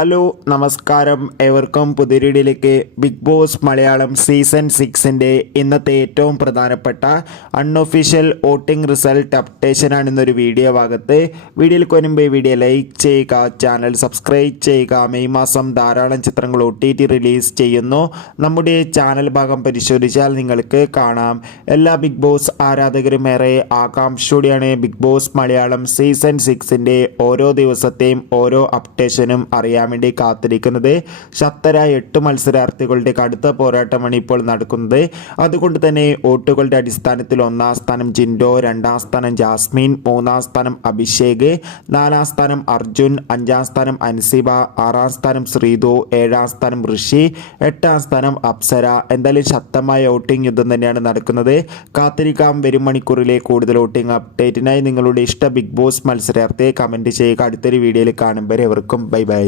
Hello നമസ്കാരം, ഏവർക്കും പുതിയൊരു വീഡിയോയിലേക്ക്. ബിഗ് ബോസ് മലയാളം സീസൺ 6ൻ്റെ ഇന്നത്തെ ഏറ്റവും പ്രധാനപ്പെട്ട അൺഒഫീഷ്യൽ വോട്ടിംഗ് റിസൾട്ട് അപ്ഡേഷനാണ് ഇന്നൊരു വീഡിയോ ഭാഗത്ത്. വീഡിയോയിൽ മുൻപ് വീഡിയോ ലൈക്ക് ചെയ്യുക, ചാനൽ സബ്സ്ക്രൈബ് ചെയ്യുക. മെയ് മാസം ധാരാളം ചിത്രങ്ങൾ OTT റിലീസ് ചെയ്യുന്നു. നമ്മുടെ ചാനൽ ഭാഗം പരിശോധിച്ചാൽ നിങ്ങൾക്ക് കാണാം. എല്ലാ ബിഗ് ബോസ് ആരാധകരും ഏറെ ആകാംക്ഷയോടെയാണ് ബിഗ് ബോസ് മലയാളം സീസൺ 6ൻ്റെ ഓരോ ദിവസത്തെയും ഓരോ അപ്ഡേഷനും അറിയാൻ വേണ്ടി കാത്തിരിക്കുന്നത്. ശക്തരായ 8 മത്സരാർത്ഥികളുടെ കടുത്ത പോരാട്ടമാണ് ഇപ്പോൾ നടക്കുന്നത്. അതുകൊണ്ട് തന്നെ വോട്ടുകളുടെ അടിസ്ഥാനത്തിൽ 1ാം സ്ഥാനം ജിൻഡോ, 2ാം സ്ഥാനം ജാസ്മിൻ, 3ാം സ്ഥാനം അഭിഷേക്, 4ാം സ്ഥാനം അർജുൻ, 5ാം സ്ഥാനം അൻസിബ, 6ാം സ്ഥാനം ശ്രീതു, 7ാം സ്ഥാനം ഋഷി, 8ാം സ്ഥാനം അപ്സര. എന്തായാലും ശക്തമായ വോട്ടിംഗ് യുദ്ധം തന്നെയാണ് നടക്കുന്നത്. കാത്തിരിക്കാം വരും മണിക്കൂറിലെ കൂടുതൽ വോട്ടിംഗ് അപ്ഡേറ്റിനായി. നിങ്ങളുടെ ഇഷ്ട ബിഗ് ബോസ് മത്സരാർത്ഥിയെ കമൻറ്റ് ചെയ്യുക. അടുത്തൊരു വീഡിയോയിൽ കാണുമ്പോൾ എവർക്കും ബൈ ബൈ.